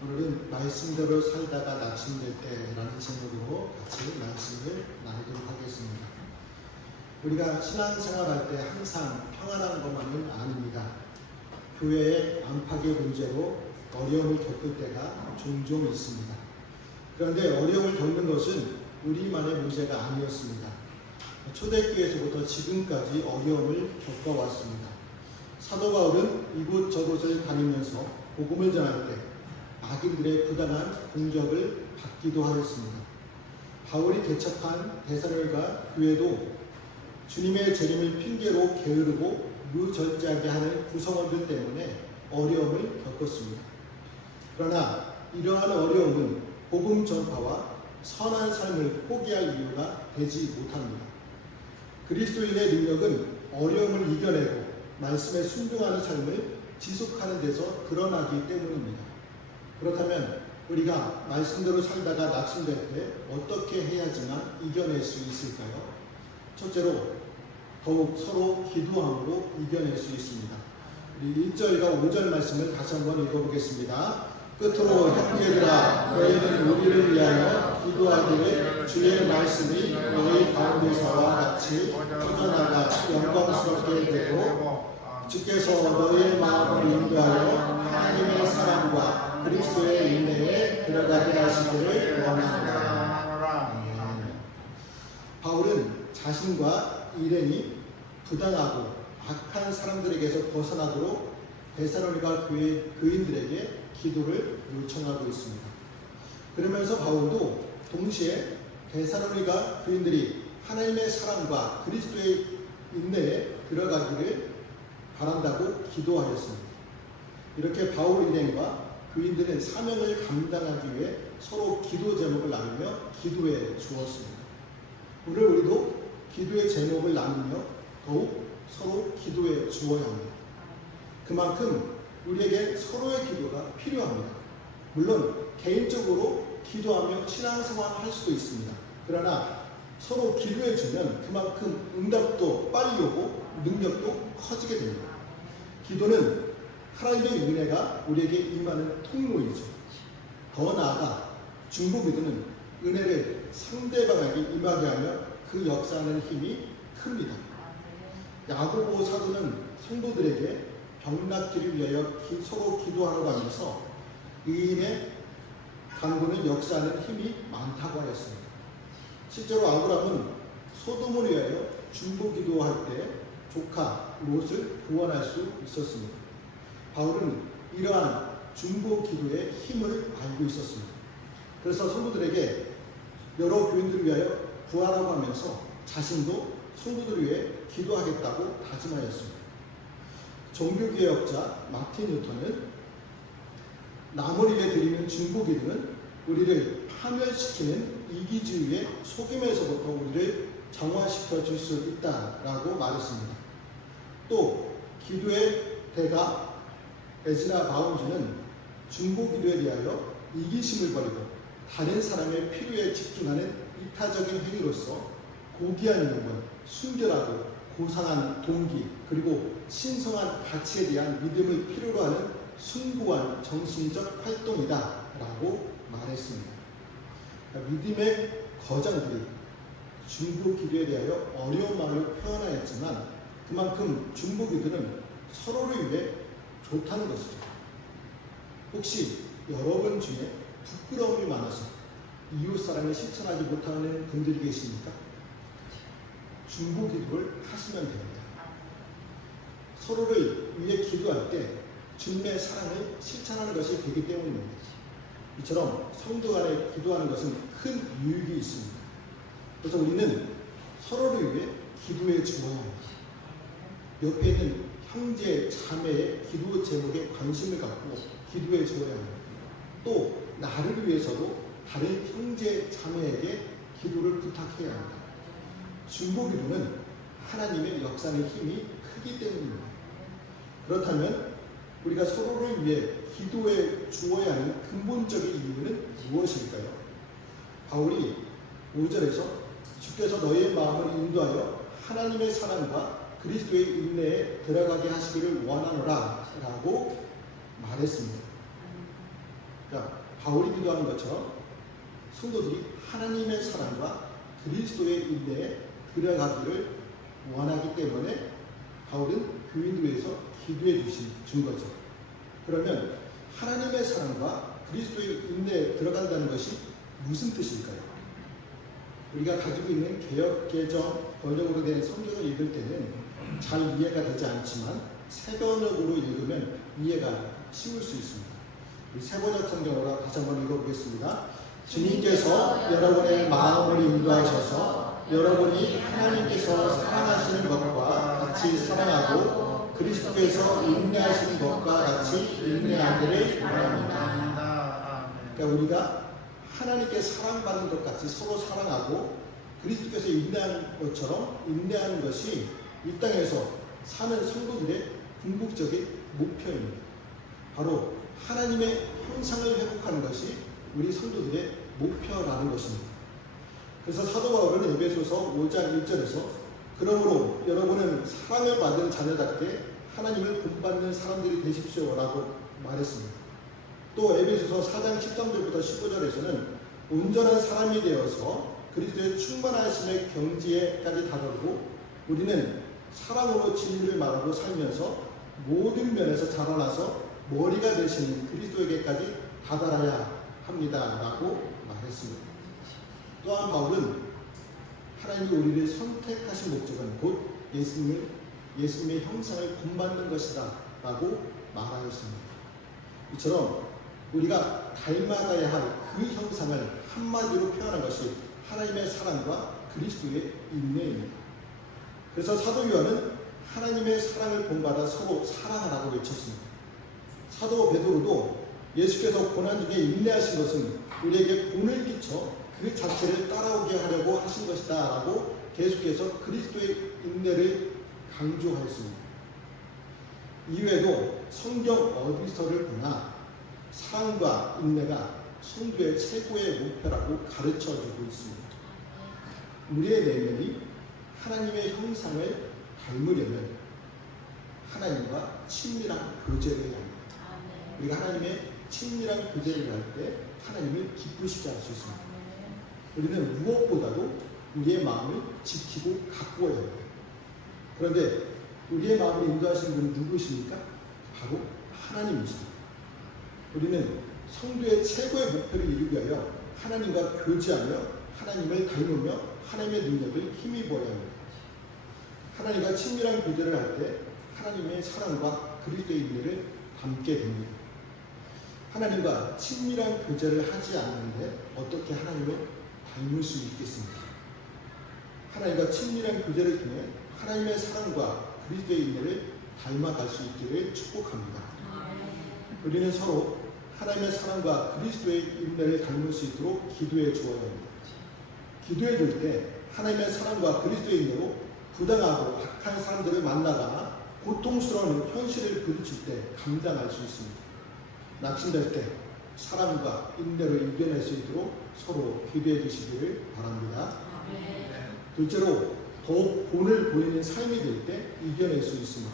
오늘은 말씀대로 살다가 낙심될 때라는 제목으로 같이 말씀을 나누도록 하겠습니다. 우리가 신앙생활할 때 항상 평안한 것만은 아닙니다. 교회의 안팎의 문제로 어려움을 겪을 때가 종종 있습니다. 그런데 어려움을 겪는 것은 우리만의 문제가 아니었습니다. 초대교회에서부터 지금까지 어려움을 겪어왔습니다. 사도 바울은 이곳저곳을 다니면서 복음을 전할 때 악인들의 부당한 공격을 받기도 하였습니다. 바울이 개척한 데살로니가 교회도 주님의 재림을 핑계로 게으르고 무절제하게 하는 구성원들 때문에 어려움을 겪었습니다. 그러나 이러한 어려움은 복음 전파와 선한 삶을 포기할 이유가 되지 못합니다. 그리스도인의 능력은 어려움을 이겨내고 말씀에 순종하는 삶을 지속하는 데서 드러나기 때문입니다. 그렇다면 우리가 말씀대로 살다가 낙심될 때 어떻게 해야지만 이겨낼 수 있을까요? 첫째로 더욱 서로 기도함으로 이겨낼 수 있습니다. 우리 1절과 5절 말씀을 다시 한번 읽어보겠습니다. 끝으로 형제들아 너희는 우리를 위하여 기도하기를 주의 말씀이 너희 가운데서와 같이 퍼져나가 영광스럽게 되고 주께서 너희의 마음을 인도하여 하나님의 사랑과 그리스도의 인내에 들어가게 하시기를 원합니다. 바울은 자신과 일행이 부당하고 악한 사람들에게서 벗어나도록 데살로니가 교인들에게 기도를 요청하고 있습니다. 그러면서 바울도 동시에 데살로니가 교인들이 하나님의 사랑과 그리스도의 인내에 들어가기를 바란다고 기도하였습니다. 이렇게 바울 일행과 교인들은 사명을 감당하기 위해 서로 기도 제목을 나누며 기도해 주었습니다. 오늘 우리도 기도의 제목을 나누며 더욱 서로 기도해 주어야 합니다. 그만큼 우리에게 서로의 기도가 필요합니다. 물론 개인적으로 기도하며 신앙생활 할 수도 있습니다. 그러나 서로 기도해 주면 그만큼 응답도 빨리 오고 능력도 커지게 됩니다. 기도는 하나님의 은혜가 우리에게 임하는 통로이죠. 더 나아가 중보 기도는 은혜를 상대방에게 임하게 하며 그 역사하는 힘이 큽니다. 야고보 사도는 성도들에게 병낫기를 위하여 서로 기도하라고 하면서 의인의 간구는 역사하는 힘이 많다고 하였습니다. 실제로 아브라함은 소돔을 위하여 중보 기도할 때 조카 롯을 구원할 수 있었습니다. 바울은 이러한 중보 기도의 힘을 알고 있었습니다. 그래서 성도들에게 여러 교인들을 위하여 구하라고 하면서 자신도 성도들을 위해 기도하겠다고 다짐하였습니다. 종교개혁자 마틴 루터는 남을 위해 드리는 중보 기도는 우리를 파멸시키는 이기주의의 속임에서부터 우리를 정화시켜 줄 수 있다라고 말했습니다. 또 기도의 대가 에즈라 바운즈는 중보 기도에 대하여 이기심을 버리고 다른 사람의 필요에 집중하는 이타적인 행위로서 고귀한 영혼, 순결하고 고상한 동기, 그리고 신성한 가치에 대한 믿음을 필요로 하는 숭고한 정신적 활동이다 라고 말했습니다. 그러니까 믿음의 거장들이 중보 기도에 대하여 어려운 마음을 표현하였지만 그만큼 중보 기도는 서로를 위해 좋다는 것이죠. 혹시 여러분 중에 부끄러움이 많아서 이웃 사랑을 실천하지 못하는 분들이 계십니까? 중보 기도를 하시면 됩니다. 서로를 위해 기도할 때 주님의 사랑을 실천하는 것이 되기 때문입니다. 이처럼 성도 간에 기도하는 것은 큰 유익이 있습니다. 그래서 우리는 서로를 위해 기도해 주어야 합니다. 옆에 있는 형제, 자매의 기도 제목에 관심을 갖고 기도해 주어야 합니다. 또 나를 위해서도 다른 형제, 자매에게 기도를 부탁해야 합니다. 중보 기도는 하나님의 역사의 힘이 크기 때문입니다. 그렇다면 우리가 서로를 위해 기도해 주어야 하는 근본적인 이유는 무엇일까요? 바울이 5절에서 주께서 너희의 마음을 인도하여 하나님의 사랑과 그리스도의 인내에 들어가게 하시기를 원하노라 라고 말했습니다. 그러니까 바울이 기도하는 것처럼 성도들이 하나님의 사랑과 그리스도의 인내에 들어가기를 원하기 때문에 바울은 교인들 위해서 기도해 준 거죠. 그러면 하나님의 사랑과 그리스도의 인내에 들어간다는 것이 무슨 뜻일까요? 우리가 가지고 있는 개역 개정 번역으로 된 성경을 읽을 때는 잘 이해가 되지 않지만 새 번역으로 읽으면 이해가 쉬울 수 있습니다. 우리 새 번역 성경으로 다시 한번 읽어보겠습니다. 주님께서 여러분의 마음을 인도하셔서 여러분이 하나님께서 사랑하시는 것과 같이 사랑하고 그리스도께서 인내하시는 것과 같이 인내하기를 바랍니다. 그러니까 우리가 하나님께 사랑받는 것 같이 서로 사랑하고 그리스도께서 인내하는 것처럼 인내하는 것이 이 땅에서 사는 성도들의 궁극적인 목표입니다. 바로 하나님의 형상을 회복하는 것이 우리 성도들의 목표라는 것입니다. 그래서 사도 바울은 에베소서 5장 1절에서 그러므로 여러분은 사랑을 받은 자녀답게 하나님을 본받는 사람들이 되십시오라고 말했습니다. 또 에베소서 4장 13절부터 15절에서는 온전한 사람이 되어서 그리스도의 충만하심의 경지에까지 다다르고 우리는 사랑으로 진리를 말하고 살면서 모든 면에서 자라나서 머리가 되시는 그리스도에게까지 다다라야 합니다라고 말했습니다. 또한 바울은 하나님이 우리를 선택하신 목적은 곧 예수님의 형상을 본받는 것이다 라고 말하였습니다. 이처럼 우리가 닮아가야 할 그 형상을 한마디로 표현한 것이 하나님의 사랑과 그리스도의 인내입니다. 그래서 사도 요한은 하나님의 사랑을 본받아 서로 사랑하라고 외쳤습니다. 사도 베드로도 예수께서 고난 중에 인내하신 것은 우리에게 본을 끼쳐 그 자체를 따라오게 하려고 하신 것이다 라고 계속해서 그리스도의 인내를 강조하였습니다. 이외에도 성경 어디서를 보나 사랑과 인내가 성도의 최고의 목표라고 가르쳐주고 있습니다. 우리의 내면이 하나님의 형상을 닮으려면 하나님과 친밀한 교제를 해야 합니다. 우리가 하나님의 친밀한 교제를 할 때 하나님을 기쁘시게 할 수 있습니다. 우리는 무엇보다도 우리의 마음을 지키고 가꾸어야 합니다. 그런데 우리의 마음을 인도하시는 분은 누구십니까? 바로 하나님이십니다. 우리는 성도의 최고의 목표를 이루기 위하여 하나님과 교제하며 하나님을 닮으며 하나님의 능력을 힘입어야 합니다. 하나님과 친밀한 교제를 할 때 하나님의 사랑과 그리스도의 인내를 담게 됩니다. 하나님과 친밀한 교제를 하지 않는데 어떻게 하나님을 닮을 수 있겠습니까? 하나님과 친밀한 교제를 통해 하나님의 사랑과 그리스도의 인내를 닮아갈 수 있기를 축복합니다. 우리는 서로 하나님의 사랑과 그리스도의 인내를 닮을 수 있도록 기도해 주어야 합니다. 기도해 줄 때 하나님의 사랑과 그리스도의 인내로 부당하고 악한 사람들을 만나거나 고통스러운 현실을 부딪힐 때 감당할 수 있습니다. 낙심될 때 사랑과 인내를 이겨낼 수 있도록 서로 기도해 주시기를 바랍니다. 둘째로 더욱 본을 보이는 삶이 될 때 이겨낼 수 있습니다.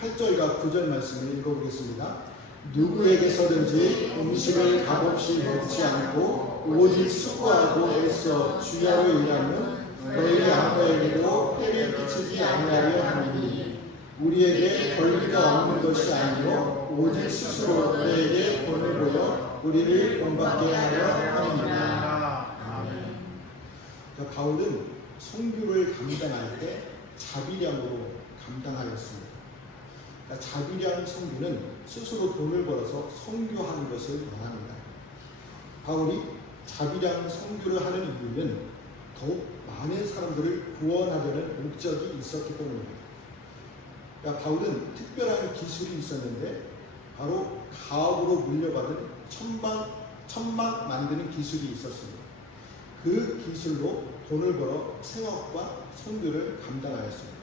8절과 9절 말씀을 읽어보겠습니다. 누구에게서든지 음식을 값없이 먹지 않고 오직 수고하고 애써 주야로 일하면 너희 아무에게도 해를 끼치지 아니하려 하니 우리에게 권리가 없는 것이 아니요 오직 스스로 너에게 본을 보여 우리를 본받게 하려 함이니라. 아멘. 바울은 선교를 감당할 때 자비량으로 감당하였습니다. 자비량 선교는 스스로 돈을 벌어서 선교하는 것을 말합니다. 바울이 자비량 선교를 하는 이유는 더욱 많은 사람들을 구원하려는 목적이 있었기 때문입니다. 바울은 특별한 기술이 있었는데 바로 가업으로 물려받은 천막 만드는 기술이 있었습니다. 그 기술로 돈을 벌어 생업과 선교를 감당하였습니다.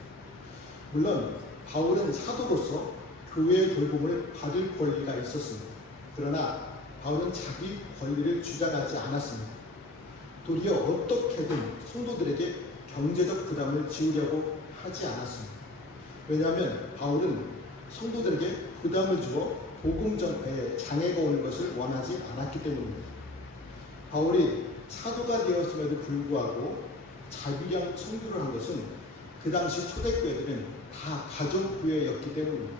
물론 바울은 사도로서 교회의 돌봄을 받을 권리가 있었습니다. 그러나 바울은 자기 권리를 주장하지 않았습니다. 도리어 어떻게든 성도들에게 경제적 부담을 지우려고 하지 않았습니다. 왜냐하면 바울은 성도들에게 부담을 주어 복음 전파에 장애가 오는 것을 원하지 않았기 때문입니다. 바울이 사도가 되었음에도 불구하고 자비량 선교를 한 것은 그 당시 초대교회들은 다 가족교회였기 때문입니다.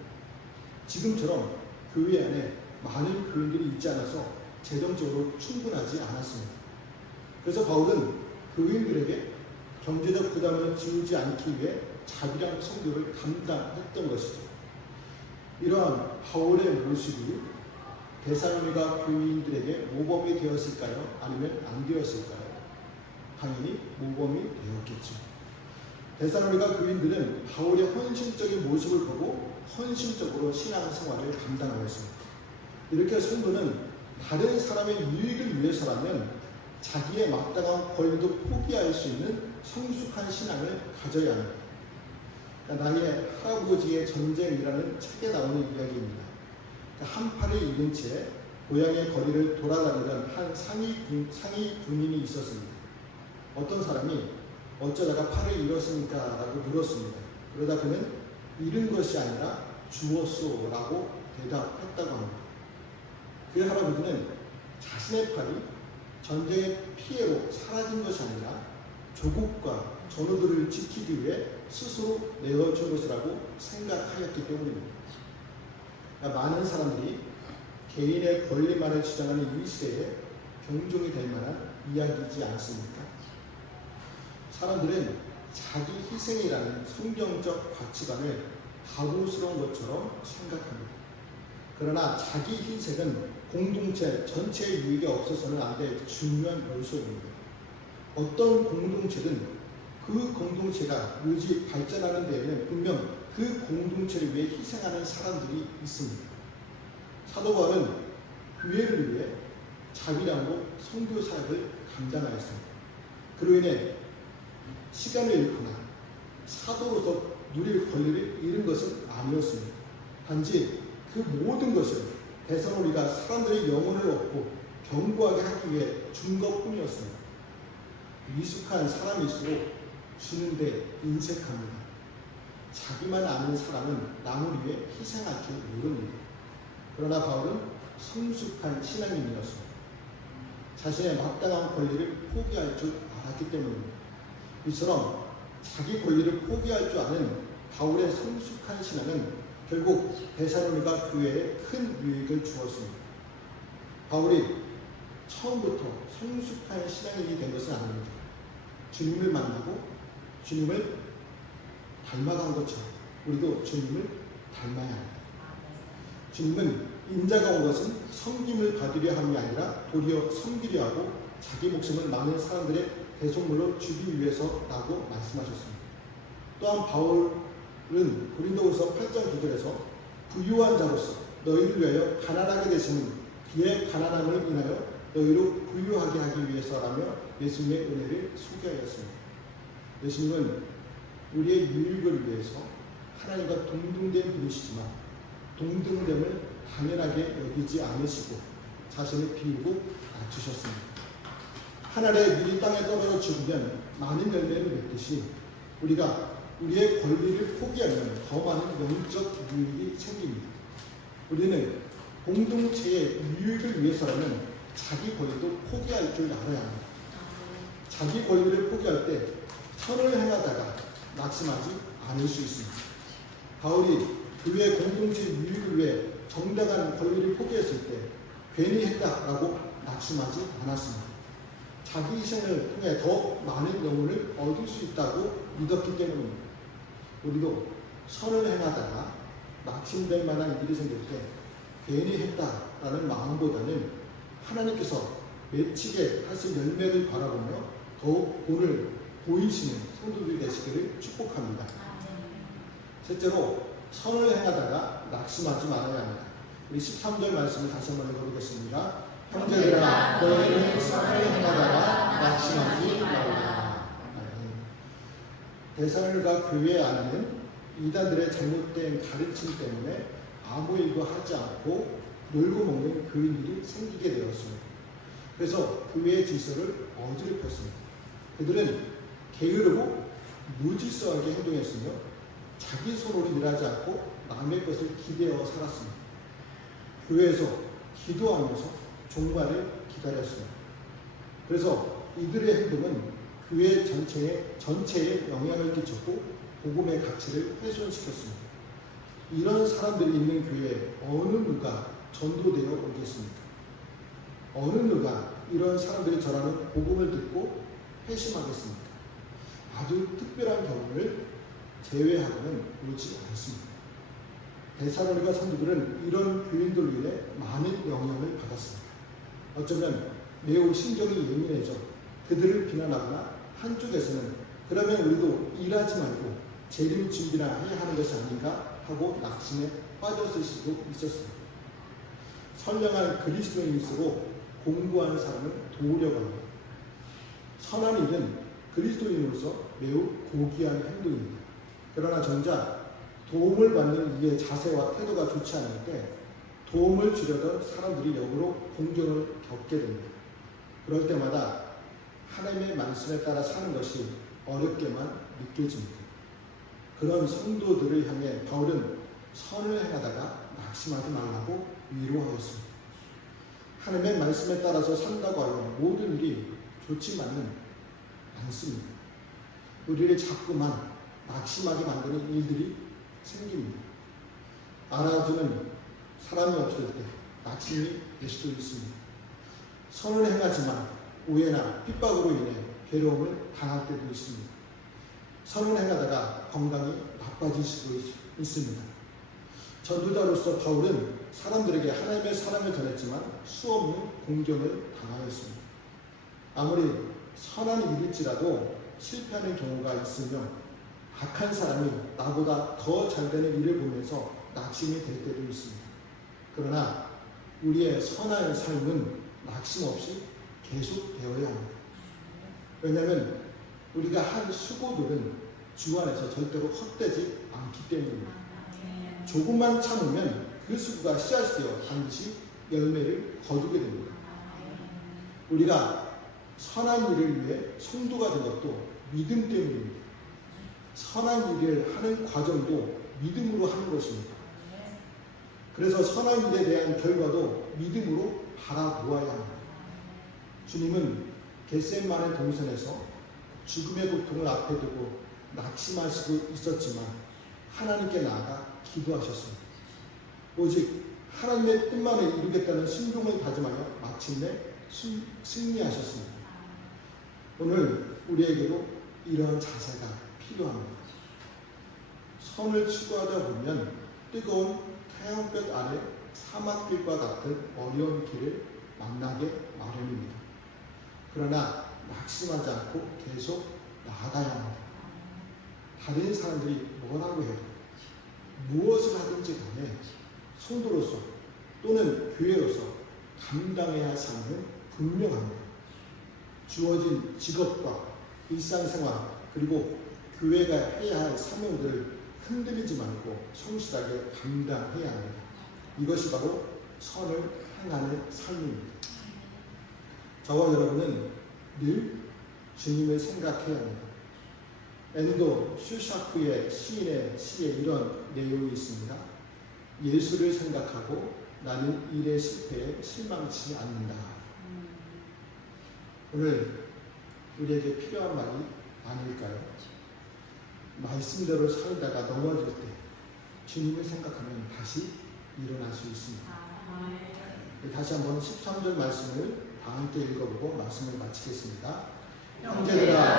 지금처럼 교회 안에 많은 교인들이 있지 않아서 재정적으로 충분하지 않았습니다. 그래서 바울은 교인들에게 경제적 부담을 지우지 않기 위해 자비량 선교를 감당했던 것이죠. 이러한 바울의 모습이 데살로니가 교인들에게 모범이 되었을까요? 아니면 안 되었을까요? 당연히 모범이 되었겠죠. 데살로니가 교인들은 바울의 헌신적인 모습을 보고 헌신적으로 신앙생활을 감당하였습니다. 이렇게 성도는 다른 사람의 유익을 위해서라면 자기의 마땅한 권리도 포기할 수 있는 성숙한 신앙을 가져야 합니다. 나의 할아버지의 전쟁이라는 책에 나오는 이야기입니다. 한 팔을 잃은 채 고향의 거리를 돌아다니던 한 상위 군인이 있었습니다. 어떤 사람이 어쩌다가 팔을 잃었습니까? 라고 물었습니다. 그러다 그는 잃은 것이 아니라 주었소 라고 대답했다고 합니다. 그 할아버지는 자신의 팔이 전쟁의 피해로 사라진 것이 아니라 조국과 전우들을 지키기 위해 스스로 내어준 것이라고 생각하였기 때문입니다. 많은 사람들이 개인의 권리만을 주장하는 이 시대에 경종이 될 만한 이야기이지 않습니까? 사람들은 자기 희생이라는 성경적 가치관을 바보스러운 것처럼 생각합니다. 그러나 자기 희생은 공동체 전체의 유익에 없어서는 안 될 중요한 요소입니다. 어떤 공동체든 그 공동체가 오직 발전하는 데에는 분명 그 공동체를 위해 희생하는 사람들이 있습니다. 사도 바울은 교회를 위해 자비량으로 선교 사역을 감당하였습니다. 그로 인해 시간을 잃거나 사도로서 누릴 권리를 잃은 것은 아니었습니다. 단지 그 모든 것을 데살로니가 사람들의 영혼을 얻고 견고하게 하기 위해 준 것뿐이었습니다. 미숙한 사람일수록 주는데 인색합니다. 자기만 아는 사람은 남을 위해 희생할 줄 모릅니다. 그러나 바울은 성숙한 신앙인이었습니다. 자신의 마땅한 권리를 포기할 줄 알았기 때문입니다. 이처럼 자기 권리를 포기할 줄 아는 바울의 성숙한 신앙은 결국 데살로니가 교회에 큰 유익을 주었습니다. 바울이 처음부터 성숙한 신앙인이 된 것은 아닙니다. 주님을 만나고 주님을 닮아간 것처럼 우리도 주님을 닮아야 합니다. 주님은 인자가 온 것은 섬김을 받으려 함이 아니라 도리어 섬기려 하고 자기 목숨을 많은 사람들의 대속물로 주기 위해서라고 말씀하셨습니다. 또한 바울은 고린도후서 8장 9절에서 부유한 자로서 너희를 위하여 가난하게 되시는 그의 가난함을 인하여 너희로 부유하게 하기 위해서라며 예수님의 은혜를 소개하였습니다. 예수님은 우리의 유익을 위해서 하나님과 동등된 분이시지만 동등됨을 당연하게 여기지 않으시고 자신을 비우고 낮추셨습니다. 한 알의 밀이 땅에 떨어져 죽으면 많은 열매를 맺듯이 우리가 우리의 권리를 포기하면 더 많은 영적 유익이 생깁니다. 우리는 공동체의 유익을 위해서라면 자기 권리도 포기할 줄 알아야 합니다. 자기 권리를 포기할 때 선을 행하다가 낙심하지 않을 수 있습니다. 바울이 교회 공동체 유익을 위해 정당한 권리를 포기했을 때 괜히 했다라고 낙심하지 않았습니다. 자기 희생을 통해 더 많은 영혼을 얻을 수 있다고 믿었기 때문입니다. 우리도 선을 행하다가 낙심될 만한 일이 생길 때 괜히 했다라는 마음보다는 하나님께서 맺히게 하실 열매를 바라보며 더욱 본을 보이시는 성도들이 되시기를 축복합니다. 셋째로 선을 행하다가 낙심하지 말아야 합니다. 우리 13절 말씀을 다시 한번 읽어보겠습니다. 형제들아 너희는 선을 행하다가 낙심하지 말라. 데살로니가 교회 안에는 이단들의 잘못된 가르침 때문에 아무 일도 하지 않고 놀고 먹는 교인들이 생기게 되었습니다. 그래서 교회의 질서를 어지럽혔습니다. 그들은 게으르고 무질서하게 행동했으며 자기 손으로 일하지 않고 남의 것을 기대어 살았습니다. 교회에서 기도하면서 종말을 기다렸습니다. 그래서 이들의 행동은 교회 전체에 영향을 끼쳤고 복음의 가치를 훼손시켰습니다. 이런 사람들이 있는 교회에 어느 누가 전도되어 오겠습니까? 어느 누가 이런 사람들이 전하는 복음을 듣고 회심하겠습니까? 아주 특별한 경우를 제외하고는 오지 않습니다. 데살로니가 성도들은 이런 교인들로 인해 많은 영향을 받았습니다. 어쩌면 매우 신경이 예민해져 그들을 비난하거나 한쪽에서는 그러면 우리도 일하지 말고 재림 준비나 해야 하는 것이 아닌가 하고 낙심에 빠졌을 수도 있었습니다. 선량한 그리스도인일수록 공부하는 사람을 도우려고 합니다. 선한 일은 그리스도인으로서 매우 고귀한 행동입니다. 그러나 정작 도움을 받는 이의 자세와 태도가 좋지 않을 때 도움을 주려던 사람들이 역으로 공경을 겪게 됩니다. 그럴 때마다 하나님의 말씀에 따라 사는 것이 어렵게만 느껴집니다. 그런 성도들을 향해 바울은 선을 행하다가 낙심하지 말라고 위로하였습니다. 하나님의 말씀에 따라서 산다고 하여 모든 일이 좋지만은 않습니다. 우리를 자꾸만 낙심하게 만드는 일들이 생깁니다. 알아주는 사람이 없을 때 낙심이 될 수도 있습니다. 선을 행하지만 오해나 핍박으로 인해 괴로움을 당할 때도 있습니다. 선을 행하다가 건강이 나빠질 수도 있습니다. 전도자로서 바울은 사람들에게 하나님의 사랑을 전했지만 수없는 공경을 당하였습니다. 아무리 선한 일일지라도 실패하는 경우가 있으며 악한 사람이 나보다 더 잘되는 일을 보면서 낙심이 될 때도 있습니다. 그러나 우리의 선한 삶은 낙심 없이 계속되어야 합니다. 왜냐하면 우리가 한 수고들은 주 안에서 절대로 헛되지 않기 때문입니다. 조금만 참으면 그 수고가 씨앗이 되어 반드시 열매를 거두게 됩니다. 우리가 선한 일을 위해 성도가 된 것도 믿음 때문입니다. 선한 일을 하는 과정도 믿음으로 하는 것입니다. 그래서 선한 일에 대한 결과도 믿음으로 바라보아야 합니다. 주님은 겟세마네 동산에서 죽음의 고통을 앞에 두고 낙심할 수도 있었지만 하나님께 나아가 기도하셨습니다. 오직 하나님의 뜻만을 이루겠다는 순종을 다짐하여 마침내 승리하셨습니다. 오늘 우리에게도 이런 자세가 필요합니다. 선을 추구하다 보면 뜨거운 태양볕 아래 사막길과 같은 어려운 길을 만나게 마련입니다. 그러나 낙심하지 않고 계속 나아가야 합니다. 다른 사람들이 뭐라고 해도 무엇을 하든지 간에 성도로서 또는 교회로서 감당해야 할 사명은 분명합니다. 주어진 직업과 일상생활 그리고 교회가 해야 할 사명들을 흔들리지 말고 성실하게 감당해야 합니다. 이것이 바로 선을 행하는 삶입니다. 저와 여러분은 늘 주님을 생각해야 합니다. 엔도 슈샤크의 시인의 시에 이런 내용이 있습니다. 예수를 생각하고 나는 일의 실패에 실망치 않는다. 오늘 우리에게 필요한 말이 아닐까요? 말씀대로 살다가 넘어질 때 주님을 생각하면 다시 일어날 수 있습니다. 다시 한번 13절 말씀을 다 함께 읽어보고 말씀을 마치겠습니다. 형제들아